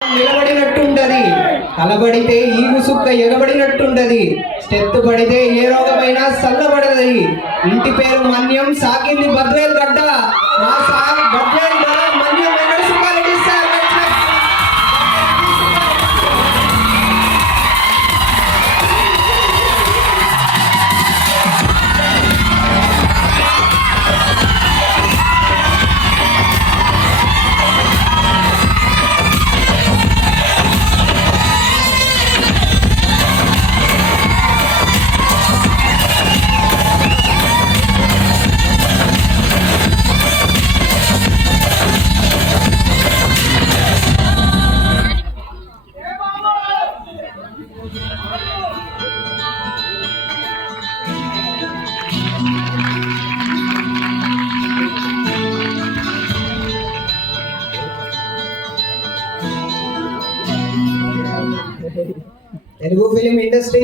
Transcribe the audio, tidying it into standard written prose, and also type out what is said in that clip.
నిలబడినట్టుంటది, కలబడితే ఈగు సుక్క ఎగబడినట్టుంటది, స్టెప్ పడితే ఏ రోగమైనా చల్లబడది. ఇంటి పేరు మన్యం, సాకింది బద్వేల్ గడ్డ, మా సార్ బద్వేల్ గడ్డ మన్యం Venkata Subbareddy sir. Telugu film industry